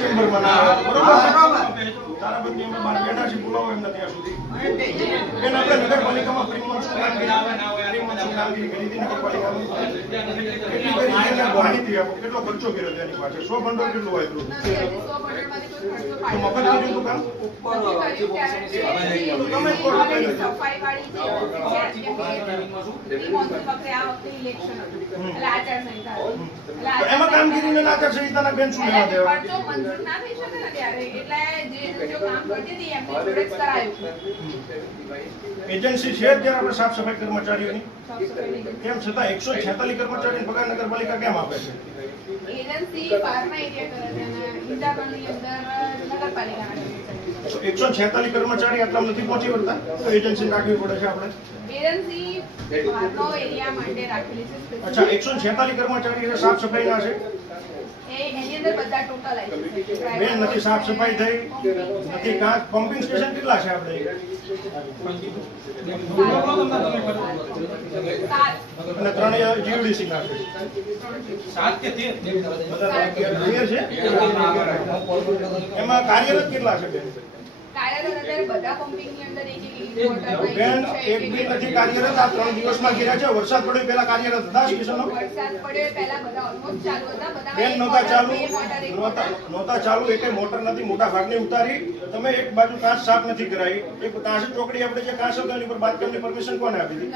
ચેમ્બરમાં ના બરોબર તારાબંધી અમે બહાર બેઠા છીએ બોલાવો એમને ત્યાં સુધી બેન આપણે નગરપાલિકામાં પ્રી-મોન્સૂન કામગીરી કરી હતી નગરપાલિકામાં માહિતી આપો કેટલો ખર્ચો કર્યો તેની પાછળ 100 ભંડોળ કેટલું હોય તો મફત કર્યું હતું કામ એમાં કામગીરીને આચાર સંહિતાના બેન શું લેવા દેવા એજન્સી છે અત્યારે આપણે સાફ સફાઈ કર્મચારીઓની કેમ છતાં 146 કર્મચારીઓને પગાર નગરપાલિકા કેમ આપે છે એજન્સી બહારના એરિયા કરે છે અને ઈંડાગણની અંદર નગરપાલિકાના 146 કર્મચારી આટલા નથી પહોંચી વળતા તો એજન્સી રાખવી પડે છે આપણે એજન્સી બહારનો એરિયા માટે રાખેલી છે. અચ્છા 146 કર્મચારી સાફ સફાઈના છે એની અંદર બધા ટોટલ આવી છે. બેન નથી સાફ સફાઈ થઈ નથી કાં પમ્પિંગ સ્ટેશન કેટલા છે આપણે અને 3 જીયુડીસી ના છે 7 કે 13 છે એમાં કાર્યરત કેટલા છે બેન કાર્યરત અંદર બધા પમ્પિંગની અંદર એક મોટર બેન એક બી નથી કાર્યરત આ 3 દિવસમાં કર્યા છે વરસાદ પડ્યો પહેલા કાર્યરત હતા સ્ટેશનો વરસાદ પડ્યો પહેલા બધા ઓલમોસ્ટ ચાલુ હતા બધા બેન નહોતા ચાલુ એટલે મોટર નથી મોટા ભાગની ઉતારી તમે એક બાજુ કાચ સાફ નથી કરાઈ એક કાચ ચોકડી આપણે જે કાચ હતી એની પર બાંધકામની પરમિશન કોને આપી હતી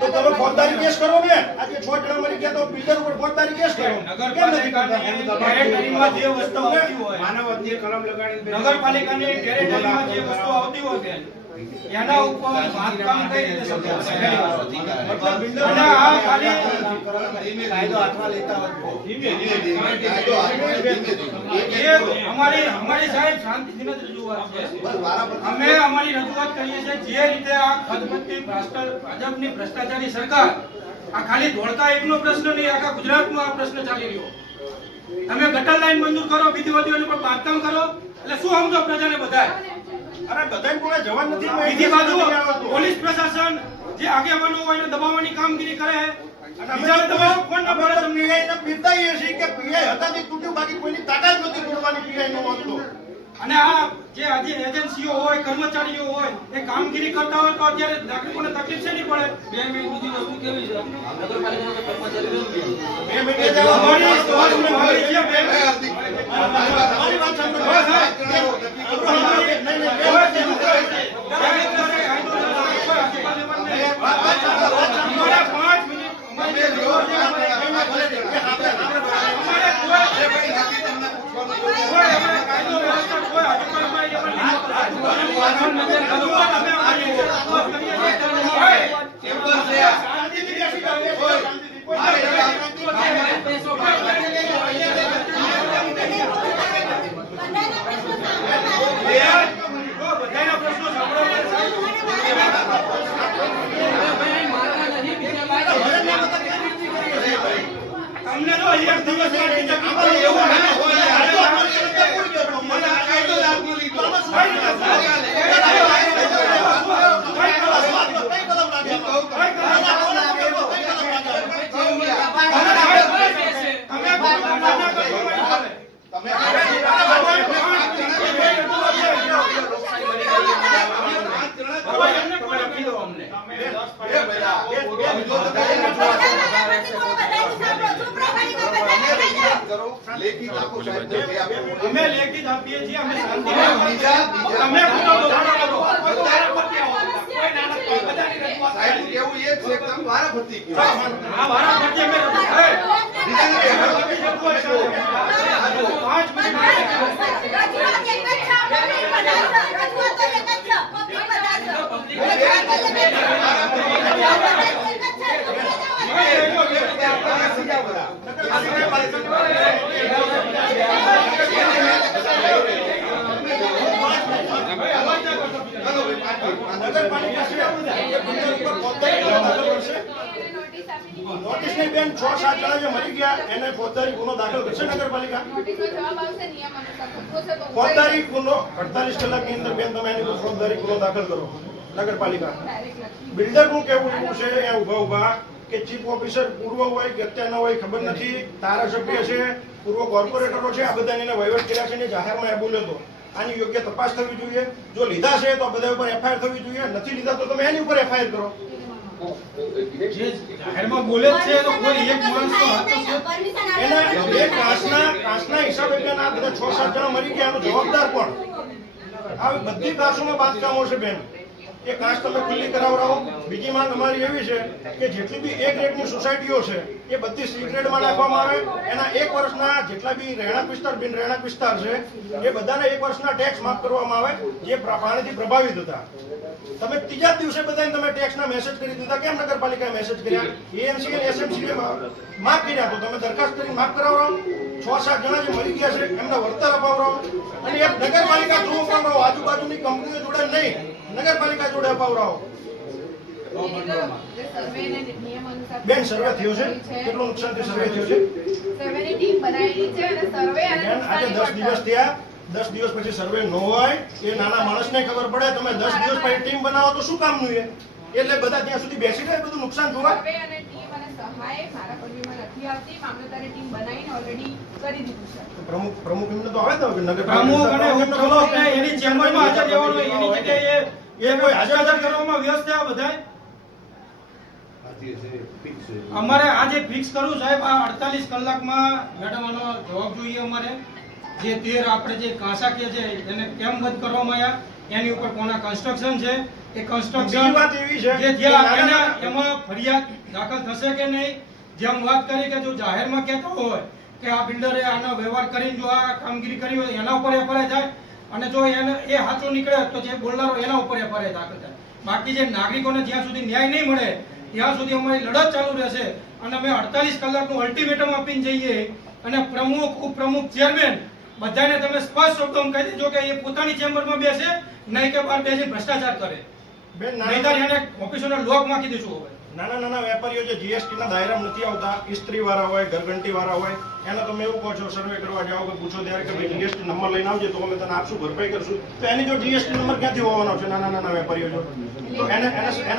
તો તમે ફોજદારી કેસ કરો ને આજે 6 જણા મરી ગયા તો બિલ્ડર ઉપર ફોજદારી કેસ કરો નગરપાલિકામાં જે વસ્તુ આવતી હોય માનવ અધિકાર કલમ લગાડીને નગરપાલિકાની ટેરેટરીમાં જે વસ્તુ આવતી હોય બેન એના ઉપર બાંધકામ કઈ રીતે શક્ય છે અને આ ખાલી કાયદો હાથમાં લેતા હોય અમારી સાહેબ શાંતિથી જ રજૂઆત છે અમે અમારી રજૂઆત કરીએ છીએ જે રીતે આ ખદબદની ભાજપની ભ્રષ્ટાચારી સરકાર આ ખાલી ધોળકા એકનો પ્રશ્ન નહીં આખા ગુજરાતનો આ પ્રશ્ન ચાલી રહ્યો તમે ગટર લાઈન મંજૂર કરો વિધિવતીઓને પણ બાંધકામ કરો એટલે શું સમજો પ્રજાને બધાય અરે બધાય કોણે જવાન નથી બીજી બાજુ પોલીસ પ્રશાસન જે આગેવાનો હોય એને દબાવવાની કામગીરી કરે બીજાને દબાવ કોણ ના પડે તમને પીઆઈને પીરતાઈએ છે કે પીઆઈ હતા તે તૂટ્યું બાકી કોઈની તાકાત નથી તોડવાની પીઆઈ નો વાંધો અને આ જે આજે એજન્સીઓ હોય કર્મચારીઓ હોય એ કામગીરી કરતા હોય તો અત્યારે નાગરિકોને તકલીફ છે નહીં પડે 2 મિનિટ બીજી વસ્તુ કેવી છે નગરપાલિકાના કર્મચારીઓ 2 મિનિટ અમારી છે અમારી વાત સાંભળો અમને તો એક દિવસ એવું ના હોય અમે લેખિત આપીએ છીએ અમે શાંતિ તમે સાહેબ કેવું એ છે કે તમે વારાફરતી કયો આ વારાફરતી અમે 5 નોટિસ ની બેન 6-7 જણા જે મરી ગયા એને ફોજદારી ગુનો દાખલ કરશે નગરપાલિકા નોટિસનો જવાબ આવશે નિયમ અનુસાર થશે તો ફોજદારી ગુનો 48 કલાકની અંદર બેન તમે એની પર ફોજદારી ગુનો દાખલ કરો નગરપાલિકા બિલ્ડર નું કેવું એવું છે અહીંયા ઉભા કે કે ચીફ ઓફિસર પૂર્વ હોય કે અત્યારના હોય ખબર નથી, ધારાસભ્ય છે, પૂર્વ કોર્પોરેટરો છે, આ બધાને એને વહીવટ કર્યા છે ને જાહેરમાં એ બોલ્યો હતો. આની યોગ્ય તપાસ થવી જોઈએ. જો લીધા છે તો બધા ઉપર એફઆઈઆર થવી જોઈએ, નથી લીધા તો તમે એની ઉપર એફઆઈઆર કરો. જે જાહેરમાં બોલે જ છે તો કોઈ એક માણસ તો હાથ એના બે કાંસના હિસાબે બેન આ બધા 6-7 જણા મરી ગયા, એનો જવાબદાર કોણ? આવી બધી કાંસોમાં બાંધકામો છે બેન. એ કાંસ તમે ખુલ્લી કરાવરાવો. બીજી માંગ અમારી એવી છે કે જેટલી બી એ ગ્રેડની સોસાયટીઓ છે એ બધી સી ગ્રેડમાં નાખવામાં આવે. એના 1 વર્ષના જેટલા બી રહેણાંક વિસ્તાર, બિન રહેણાંક વિસ્તાર છે એ બધાને 1 વર્ષના ટેક્સ માફ કરવામાં આવે જે પાણીથી પ્રભાવિત હતા. તમે ત્રીજા દિવસે બધાને તમે ટેક્સના મેસેજ કરી દીધા. કેમ નગરપાલિકાએ મેસેજ કર્યા? એએમસી અને એસએમસી માફ કર્યા. તો તમે દરખાસ્ત કરી માફ કરાવરાવો. 6-7 જણા જે મરી ગયા છે એમને વળતર અપાવરાવો. અને એ નગરપાલિકા થ્રુ અપાવરાવો. આજુબાજુની કંપનીઓ જોડે નહીં, નગરપાલિકા જોડે અપાવરાવો. બેન સર્વે થયો છે? કેટલું નુકસાનથી સર્વે થયો છે? સર્વેની ટીમ બનાવેલી છે અને સર્વે અને બેન આજે 10 દિવસ થયા. 10 દિવસ પછી સર્વે ન હોય એ નાના માણસને ખબર પડે. તમે 10 દિવસ પછી ટીમ બનાવો તો શું કામનું છે? એટલે બધા ત્યાં સુધી બેસી જાય બધું નુકસાન જોવા. સર્વે અને ટીમ અને સહાય મારા પદવીમાં નથી આવતી. મામલતદારે ટીમ બનાવીને ઓલરેડી કરી દીધું છે. પ્રમુખ એમને તો આવે ને નગર પ્રમુખ અને ઉપપ્રમુખ ને એની ચેમ્બરમાં હાજર રહેવાનું હોય. એની જગ્યાએ એ કોઈ હાજર કરવામાં વ્યસ્ત છે આ બધાય. અમારે આજે ફિક્સ કરવું સાહેબ, આ 48 કલાકમાં મેડમ આનો જવાબ જોઈએ અમારે. જે 13 આપણે જે કાંસા કે છે એને કેમ બંધ કરવામાં આવ્યા, એની ઉપર કોના કન્સ્ટ્રક્શન છે, એ કન્સ્ટ્રક્શન બીજી વાત એવી છે જે કે એમાં ફરિયાદ દાખલ થશે કે નહીં. જેમ વાત કરી કે જો જાહેરમાં કહેતો હોય કે આ બિલ્ડરે આનો વ્યવહાર કરીને જો આ કામગીરી કરી હોય એના ઉપર એફઆઈઆર થાય, અને જો એને એ સાચું નીકળે તો જે બોલનારો એના ઉપર એફઆઈઆર દાખલ થાય. બાકી જે નાગરિકોને જ્યાં સુધી ન્યાય નહીં મળે ત્યાં સુધી અમારી લડત ચાલુ રહેશે. અને અમે 48 કલાકનું અલ્ટિમેટમ આપીને જઈએ. અને પ્રમુખ, ઉપપ્રમુખ, ચેરમેન બધાને તમે સ્પષ્ટ શબ્દોમાં કહી દેજો કે એ પોતાની ચેમ્બરમાં બેસે, નહીં કે બહાર બેસીને ભ્રષ્ટાચાર કરે. બેન નહીંતર એને ઓફિસોના લોક માખી દેશું હવે. નાના વેપારીઓ જે જીએસટી ના દાયરામાં નથી આવતા, ઇસ્ત્રી વાળા હોય, ઘરઘંટી વાળા હોય, એને તમે એવું કહો છો સર્વે કરવા જાઓ કે પૂછો ત્યારે કે ભાઈ જીએસટી નંબર લઈને આવજો તો અમે તને આપશું, ભરપાઈ કરશું. તો એની જો જીએસટી નંબર ક્યાંથી હોવાનો છે નાના વેપારીઓ જો? તો એને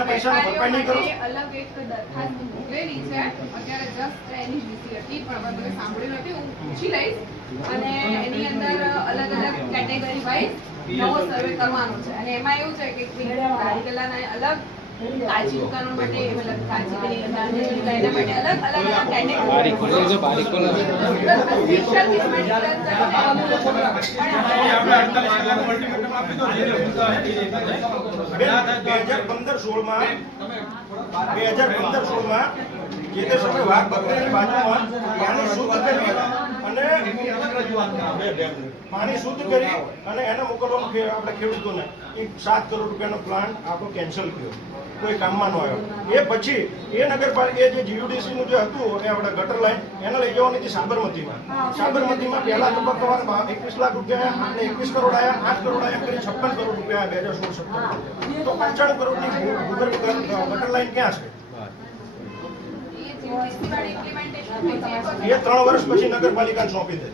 પૈસાની ભરપાઈ નહીં કરો. અલગ એક દરખાસ્ત મોકલેલી છે અત્યારે જસ્ટ એની જ વિશે હતી, પણ હવે તમે સાંભળ્યું નથી, હું પૂછી લઈશ. અને એની અંદર અલગ કેટેગરી વાઇઝ નવો સર્વે કરવાનો છે. અને એમાં એવું છે કે કારીગરના અલગ, કાચી દુકાનો માટે મતલબ કાચી કરી એના માટે અલગ કેટેગરી સ્પેશિયલ ડિમાન્ડ આપણે 48 કલાકનું અલ્ટિમેટમ આપી દો. જેને મુદ્દા છે એ રીતે 2015-16માં જે તે સમય વાઘ બકરીની બાજુમાં પાણી શુદ્ધ કરી અને પાણી શુદ્ધ કરી અને એને મોકલવાનું આપણે ખેડૂતોને 7 કરોડ રૂપિયાનો પ્લાન્ટ આપણો કેન્સલ કર્યો, કોઈ કામમાં ન આવ્યો. એ પછી એ નગરપાલિકા જે જીયુડીસી નું જે હતું એ આપણે ગટર લાઈન એને લઈ જવાની હતી સાબરમતીમાં. સાબરમતીમાં પહેલા તબક્કામાં 21 લાખ રૂપિયા આપણે 21 કરોડ આવ્યા, 8 કરોડ આવ્યા, કરી 56 કરોડ રૂપિયા 2016-17. તો 95 કરોડની ભૂગર્ભ ગટર લાઈન ક્યાં છે? એ 3 વર્ષ પછી નગરપાલિકાને સોંપી દે.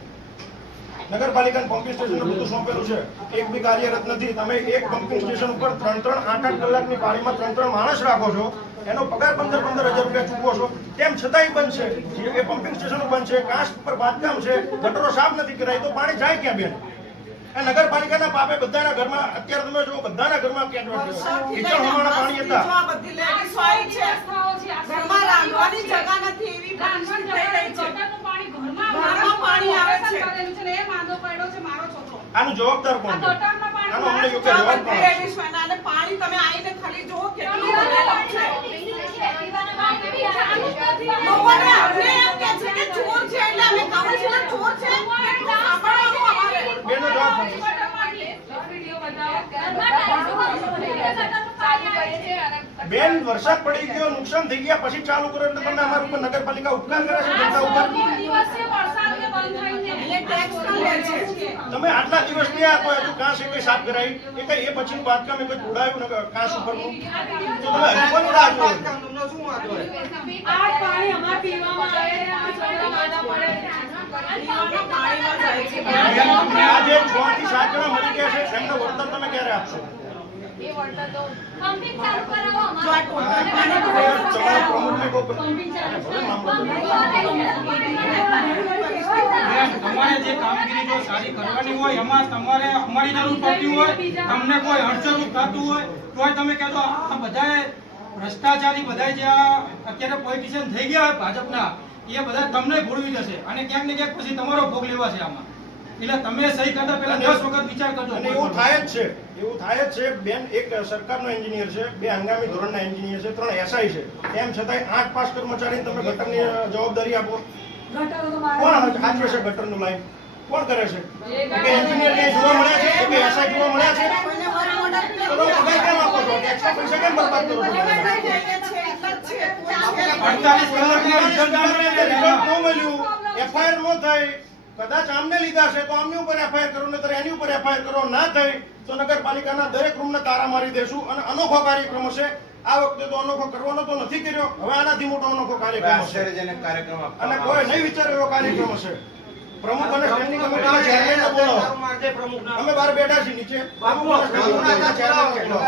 નગરપાલિકાને પમ્પિંગ સ્ટેશન બધું સોંપેલું છે, એક બી કાર્યરત નથી. તમે એક પમ્પિંગ સ્ટેશન ઉપર 3-8 કલાકની પાળીમાં 3 માણસ રાખો છો, એનો પગાર 15,000 રૂપિયા ચૂકવો છો, તેમ છતાંય બંધ છે. એ પમ્પિંગ સ્ટેશન બંધ છે, કાંસ પર બાંધકામ છે, ગટરો સાફ નથી કરાય, તો પાણી જાય ક્યાં બેન? આ નગરપાલિકાના પાપે બધાના ઘરમાં અત્યારે તમે જો બધાના ઘરમાં કિચન હમાણા પાણી હતા. બધી લેડીઝ હોય છે, ઘરમાં રાંધવાની જગા નથી, એવી કંડિશન થઈ રહી છે. ઘરમાં પાણી આવે છે. આનું જવાબદાર કોણ છે? આનો અમને યોગ્ય જવાબ કોણ આપશે? લેડીઝ હોય અને પાણી તમે આવીને ખાલી જુઓ કેટલું ભરેલું છે. લોકોને આપણે એમ કહે છે કે ચોર છે એટલે અમે કાઉન્સિલર ચોર છે સાંભળવાનું અમારે. બેનો જવાબ કોણ છે? બેન વરસાદ પડી ગયો, નુકસાન થઈ ગયા પછી ચાલુ કરો એટલે તમને અમારા ઉપર નગરપાલિકા ઉપકાર કરે છે જનતા ઉપર. તમે આટલા દિવસ થયા તો હજુ કાંસ એ કઈ સાફ કરાઈ એ કઈ એ પછીનું બાંધકામ એ કઈ ઉડાયું ને કાંસ ઉપરનું, તો તમે હજુ પણ ઉડાવજો. આજે 6 થી 7 જણા મરી ગયા છે, એમને વળતર તમે ક્યારે આપશો? એ નહીં વળતર તો પંપિંગ ચાલુ કરાવો જો આ ટોટલ અમારે. પાણી તમારા પ્રમુખને કહો. પંપિંગ ચાલુ ભલે મામલો પંપિંગ બેન, તમારે જે કામગીરી જો સારી કરવાની હોય એમાં તમારે અમારી જરૂર પડતી હોય, તમને કોઈ અડચણરૂપ થતું હોય તોય તમે કહેતો આ બધાએ ભ્રષ્ટાચારી બધા જે આ અત્યારે પોલિટિશિયન થઈ ગયા હોય ભાજપના એ બધા તમને ભૂલવી જશે અને ક્યાંક ને ક્યાંક પછી તમારો ભોગ લેવાશે આમાં. એટલે તમે સહી કરતા પહેલા 10 વખત વિચાર કરજો. અને એવું થાય જ છે, એવું થાય જ છે. બેન એક સરકારનો એન્જિનિયર છે, 2 હંગામી ધોરણના એન્જિનિયર છે, 3 એસઆઈ છે. તેમ છતાંય 8 પાસ કર્મચારીને તમે ગટરની જવાબદારી આપો. કોણ હાચવે છે ગટરનું લાઈન? કોણ કરે છે? કે એન્જિનિયર કઈ જોવા મળ્યા છે? કે એસઆઈ જોવા મળ્યા છે? કોઈને વર મોડલ તો તમે પગાર કેમ આપો છો? ટેક્સના પૈસા કેમ બરબાદ કરો છો? 48 કલાકના રિઝલ્ટ રિઝલ્ટ ન મળ્યું, FIR ન થઈ, કદાચ આમને લીધા છે તો આમની ઉપર FIR કરો, નહીતર એની ઉપર FIR કરો. ના થઈ તો નગરપાલિકાના દરેક રૂમને તારા મારી દેશું. અને અનોખો કાર્યક્રમ હશે. આ વખતે તો અનોખો કરવાનો તો નથી કર્યો, હવે આનાથી મોટો અનોખો કાર્યક્રમ હશે અને કોઈ નહીં વિચાર્યો એવો કાર્યક્રમ હશે. પ્રમુખ અને સ્ટેન્ડિંગ કમિટીના ચેરમેનને બોલો. અમે બહાર બેઠા છીએ નીચે. પ્રમુખ અને સ્ટેન્ડિંગ કમિટીના ચેરમેનને બોલો.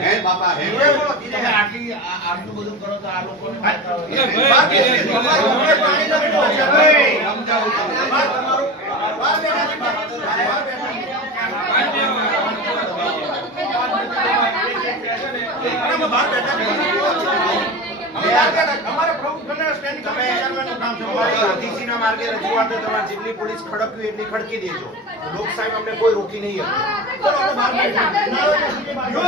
હે બાપા હે આટલું બધું કરો તો આ લોકોને બહાર બેઠા છીએ. પાણીના મીટરના ચેરમેન. સમજાવું તમને. બહાર બેઠા છીએ. બહાર બેઠા છીએ. અમારે પ્રમુખ અને સ્ટેન્ડિંગ કમિટીના ચેરમેનનું કામ છે. ગાંધીજીના માર્ગે રજૂઆત હોય, તમારે જેટલી પોલીસ ખડકવી એટલી ખડકી દેજો. લોકશાહી અમને કોઈ રોકી નહીં શકે. ચલો, અમે બહાર બેઠા છીએ. જો